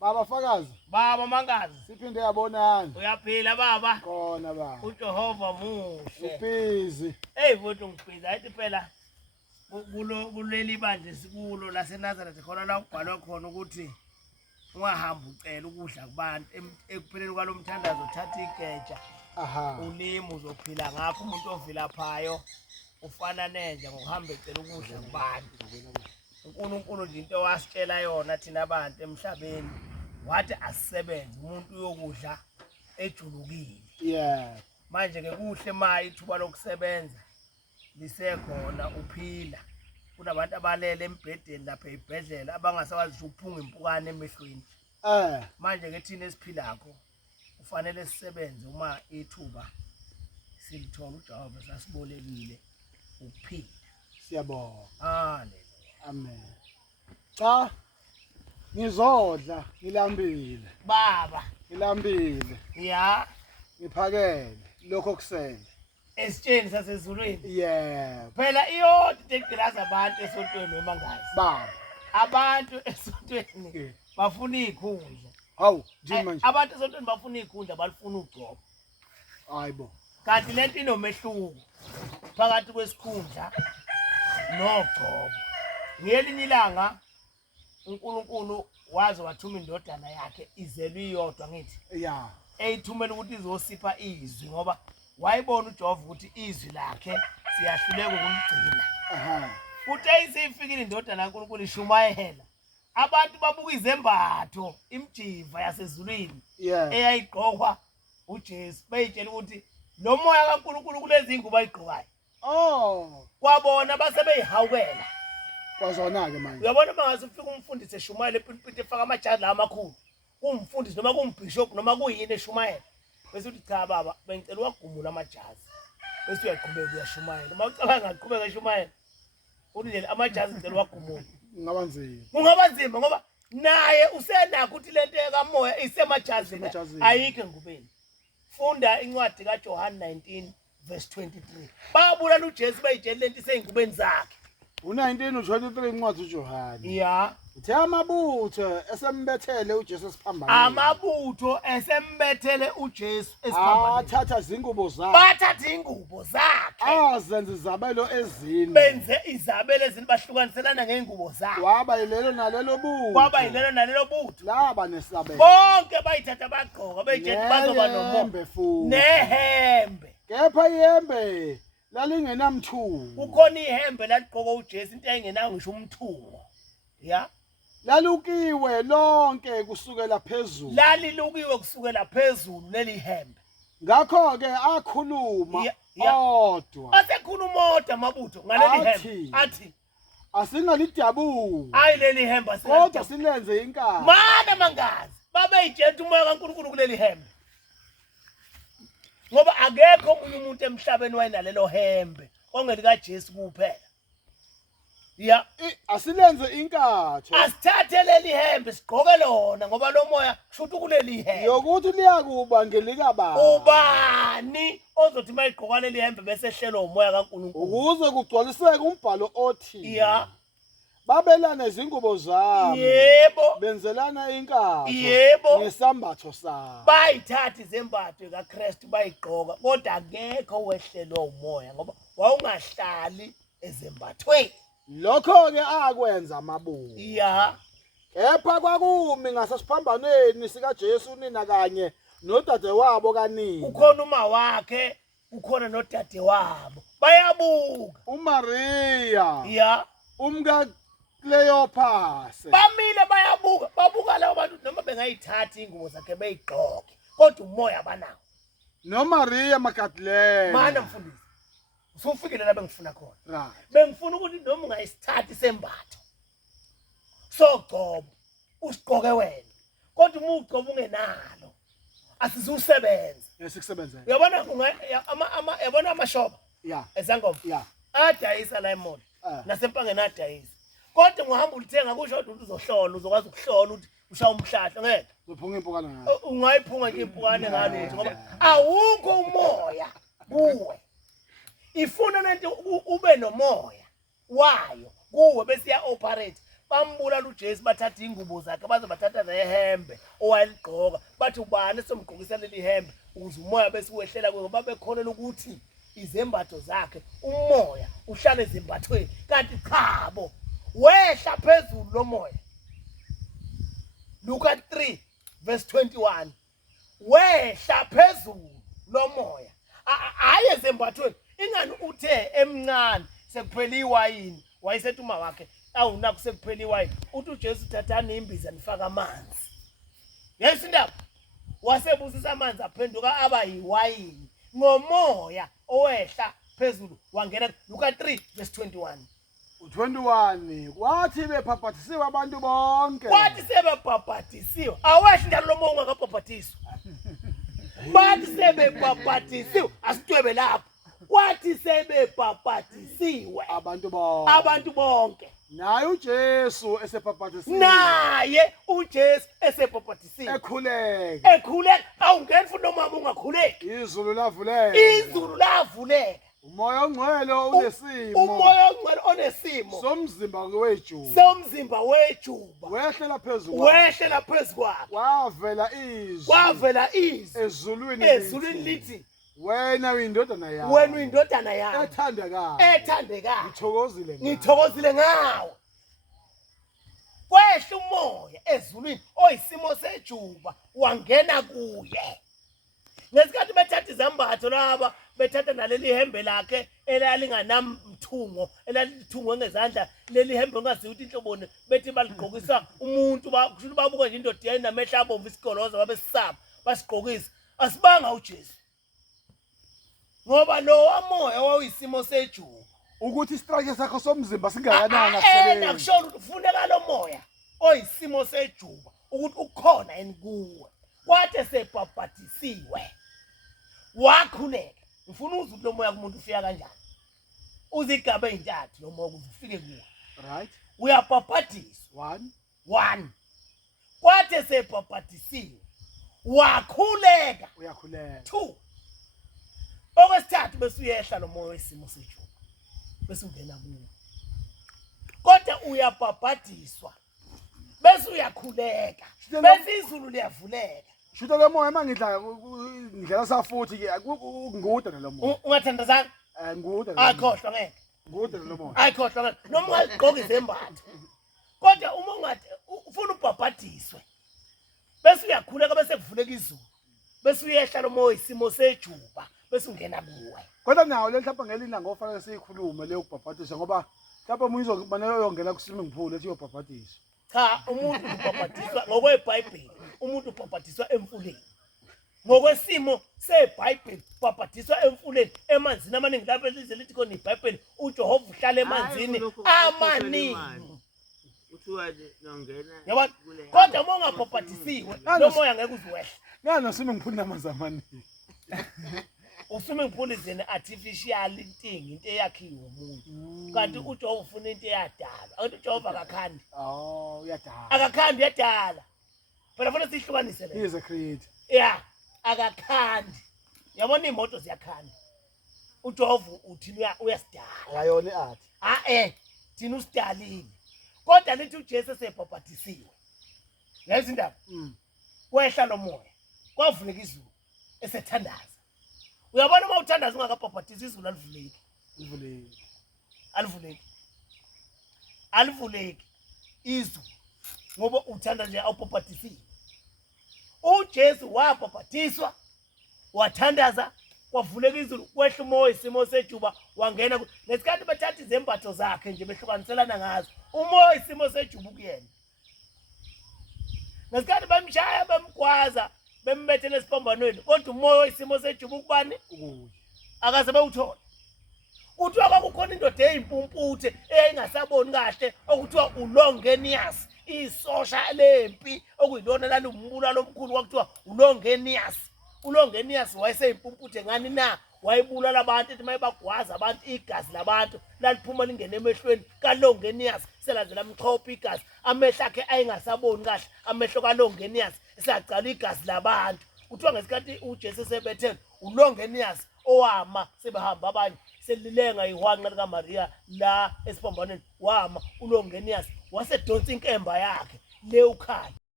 Baba Fakazi. Baba Mangazi. Siphinde yabonana. Uyaphila baba? Khona baba. uJehova muhle. Busy. Hey mfowethu ngibhiza ayithi phela kuleli bandle sikulo laseNazareth khona la kubhalwe khona ukuthi ungahamba ucela ukudla kubantu ekupheleni kwalomthandazo uthatha igeja. Aha. Ulimi uzophila ngakho umuntu ovilaphayo ufana nenja ngokuhamba ecela ukudla kubantu. uNkulunkulu nje into wasitshela yona thina abantu emhlabeni wathi asisebenze umuntu uyokudla ejulukile. Yeah. Manje ke kuhle maye ithuba lokusebenza lisekhona uphila. Kunabantu abalele embhedeni lapha eibhedlela abangasakwazi ukuphunga impukane emehlweni. Manje ke thina esiphilako ufanele sisebenze uma ithuba silithola uJehova sasibolekile ukuphila. Siyabonga. Haleluya. Amen. Cha ngizodla ngilambile. Baba Ngilambile. ya Ngiphakele lokho kusele. esitsheni sasezulwini. Yeah. Phela iyodwa egiraza abantu esontweni weMangazi. Baba. Abantu esontweni bafuna ikhundla. Hawu nje manje. Abantu esontweni bafuna ikhundla balifuna ugcobo. Hayibo. Kanti lento inomehluko phakathi kwesikhundla nogcobo. Ngelinye ilanga uNkulunkulu waze wathuma indodana yakhe izelwe iyodwa ngithi. Yeah. Eyithumela ukuthi izosipha izwi ngoba wayibona uJehova ukuthi izwi lakhe siyahluleka ukuligcina. Aha. Uthe isifikile indodana kaNkulunkulu ishumayela. Abantu babuka izembatho imjiva yasezulwini eyayigqokwa uJesu beyitshela ukuthi lo moya kaNkulunkulu kulezi ingubo ayigqokayo. Oh. Kwabona base beyihawukela. Kwazona ke manje. Uyabona mangaze ufika umfundisi eshumayela epulpit efaka amajazi amakhulu. Kumfundisi noma kumbishop noma kuyini eshumayela. Bese uthi cha baba bengicela uwagumula amajazi. Bese uyaqhubeka uyashumayela. Mawucabanga ngaqhubeka eshumayela. Uthi nje amajazi ngicela uwagumula. Kungaba nzima. Kungaba nzima ngoba naye usenakho ukuthi lento kamoya isemajazini ayikho engubeni. Funda incwadi kaJohn 19 verse 23. Babulala uJesu bayitshela lento isengubeni zakhe. U19 u23 incwadi uJohani. Yeah. Uthe amabutho esembethele uJesu esiphambanweni. Amabutho esembethele uJesu esiphambanweni. Athatha izingubo zakhe. Bathatha ingubo zakhe. Azenza izabelo ezine. Benze izabelo ezine bahlukaniselana ngeingubo zakhe. Kwaba yilelo nalelo butho. Kwaba yilelo nalelo butho. Laba nesabelo. Bonke bayithatha bagqoka beyitshela bazoba nomoya. Nehembe. Kepha ihembe lalingenamthungo. Ukhona ihembe laligqoka uJesu into ayingenanga ngisho umthungo. Ya. Lalukiwe lonke kusukela phezulu. Lalilukiwe kusukela phezulu leli hembe. Ngakho ke akhuluma odwa. Asekhuluma odwa amabutho ngaleli hembe. Athi asingalidabuka. Hayi leli hembe kodwa silenze inkani. Mana Mangazi babeyitshela umoya kaNkulunkulu kuleli hembe. Ngoba akekho umuntu emhlabeni wayinalelo hembe ongelika Jesu kuphela. Ya asilenze inkatho. Asithathe leli hembe sigqoke lona ngoba lo moya kushuthi kuleli hembe. Yokuthi liyakuba ngelika baba. Ubani ozothi mayigqoka leli hembe bese ehlelwa umoya kaNkulunkulu. Ukuze kugcwaliseke umbhalo othi. Ya. Babelana izingubo zabo. Yebo. Benzelana inkatho. Yebo. Ngesambatho sabo. Bayithatha izembatho kaKristu bayigqoka kodwa akekho wehlelwa umoya ngoba wawungahlali ezembathweni. Lokho ke akwenza amabutho. Ya. Kepha kwakumi ngasesiphambanweni sika Jesu nina kanye nodadewabo kanini. Ukhona uma wakhe, ukhona nodadewabo. Bayabuka. uMaria. Ya. Umka Cleopas. Bamile bayabuka, babuka labo bantu noma bengayithatha ingubo zakhe beyigqoke. Kodwa umoya abanawo. NoMaria Magdalene. Mana mfundisi. Usufikile la bengifuna khona. Right. Bengifuna ukuthi noma ungayisithatha isembatho sogcobo usigqoke wena. Kodwa uma ugcobo ungenalo asizusebenza. Yesikusebenzela. Uyabona yabona amashopa. Yeah. Ezangoma. Yeah. Adayisa la emoto. Nasempangeni adayisa. Kodwa ngihamba ulithenga kusho ukuthi uzohlola uzokwazi ukuhlola ukuthi ushaya umhlahla ngeke. Uzophunga impukane ngayo. Ungayiphunga nje impukane ngalutho ngoba awukho umoya kuwe. Ifuna lento ube nomoya wayo kuwe bese ya operate bambulala uJesu bathatha ingubo zakhe baze bathatha nehe hembe owaligqoka bathi ubani somgqokisa leli hembe ukuze umoya bese wehlela kuye ngoba bekholela ukuthi izembatho zakhe umoya uhlale ezembathweni kanti chabo wehla phezulu lomoya. Luka 3 verse 21 wehla phezulu lomoya aye ezembathweni ingani uthe emncane sekuphela iwayini wayesethi uma wakhe awunakho sekuphela iwayini uthi uJesu thathani imbiza nifaka amanzi yesindaba wasebusisa amanzi aphenduka aba yiwayini ngomoya owehla phezulu wangena Luka 3 verse 21 u21 kwathi bephaphathisiwe abantu bonke kwathi sebebhabhathisiwe awehla njalo lo moya ungakabhabhathiswa bathi sebebhabhathisiwe asitwebe lapho kwathi sebebhabhathisiwe abantu bonke naye uJesu esebhabhathisiwe naye uJesu esebhabhathisiwe ekhuleka awungeni futhi nomama ungakhuleki izulu lavuleka umoya ongcwele onesimo somzimba wejuba wehlela phezulu kwakhe kwavela izwi ezulwini lithi wena uyindodana yami ethandekayo ngithokozile ngawe. Kwehla umoya ezulwini oyisimo sejuba wangena kuye ngesikhathi bethatha izambatho laba bethatha naleli hembe lakhe elalinganamthungo elalithungwe ngezandla leli hembe ungazithi ukuthi inhlobone bethi baligqokisa umuntu kusho babuka nje indoda yayinamehlo abomvu isigoloza babesisaba basigqokisa asibanga uJesu ngoba lo wamoya wawuyisimo sejuba ukuthi istrike sakho somzimba singakanani akusebenzi akusho ukuthi ufuneka lo moya oyisimo sejuba ukuthi ukhona enikuwe kwathi sebhabhathisiwe wakhuleka. Ngifuna uzwe lo moya kumuntu ufika kanjani uzigaba ezintathu lo moya ukuze ufike kuwe right uyabhabhathisa 1 kwathi sebhabhathisiwe wakhuleka 2 okwesithathu bese uyehla lo moya wesimo sejuba bese ungena kuwe kodwa uyabhabhadiswa bese uyakhuleka bese izulu liyavuleka shutha lo moya mangidla safuthi ke nguda nalo moya ungathandazana nguda akhohlwa ngeke nguda nalo moya ayikhohlwa ngeke noma ungagqoka izembatho kodwa uma ungathi ufuna ubhabhadiswe bese uyakhuleka bese kuvuleka izulu bese uyehla lo moya isimo sejuba bese ungena kuwe kodwa nawo le mhlawumbe ngelinga ngofanele siyikhulume le ukubhabhadiswa ngoba mhlawumbe umuntu izokubana uyongena ku-swimming pool ethi uyobhabhadiswa cha umuntu ubhabhadiswa ngokweBhayibheli umuntu ubhabhadiswa emfuleni ngokwesimo seBhayibheli ubhabhadiswa emfuleni emanzini amaningi lapho elize lithi khona iBhayibheli uJehova uhlala emanzini amaningi uthiwaje nongena yabona kodwa uma ungabhabhadisiwe lo moya ngeke uzwehla ngana swimming pool namanzi amaningi u-swimming pool is an artificial thing into eyakhiwe umuntu kanti uJehova ufuna into eyadala kanti uJehova akakhandi uyadala akakhandi uyadala phela fanele sihlukanise le he is a creator yeah akakhandi yabona imoto ziyakhanda uJehova uthini uyasidala ayona athi thina usidalile kodwa lithi uJesu sebhabhadisiwe yazi indaba kwehla lo moya kwavuleka izulu esethandaza uyabona uma uthandaza ungakabhabhadisi izulu alivuleki izulu ngoba uthanda nje awubhabhadisiwe uJesu wabhabhadiswa wathandaza kwavuleka izulu kwehla umoya isimo sejuba wangena ngesikhathi bethatha izembatho zakhe nje behlukaniselana ngazo umoya isimo sejuba kuyena ngesikhathi bamshaya bemgwaza bembethele esiphambanweni kodwa umoya isimo sejuba ukubani akaze bawuthola uthiwa kwakukhona indoda eyimpumputhe eyayingasaboni kahle okuthiwa uLongenius isosha lempi okuyilona lalumbulalo omkhulu kwakuthiwa uLongenius uLongenius wayeseyimpumputhe ngani na wayebulala abantu ethi mayebagwaza abantu igazi labantu laliphuma lingene emehlweni kaLongenius selazela mchopha igazi amehlo akhe ayingasaboni kahle amehlo kaLongenius esaqala igazi labantu kuthiwa ngesikhathi uJesu sebethele uLongenius owama sebehamba abanye selilenga ihwanqa likaMaria la esiphambanweni wama uLongenius wasedonsa inkemba yakhe le ukhali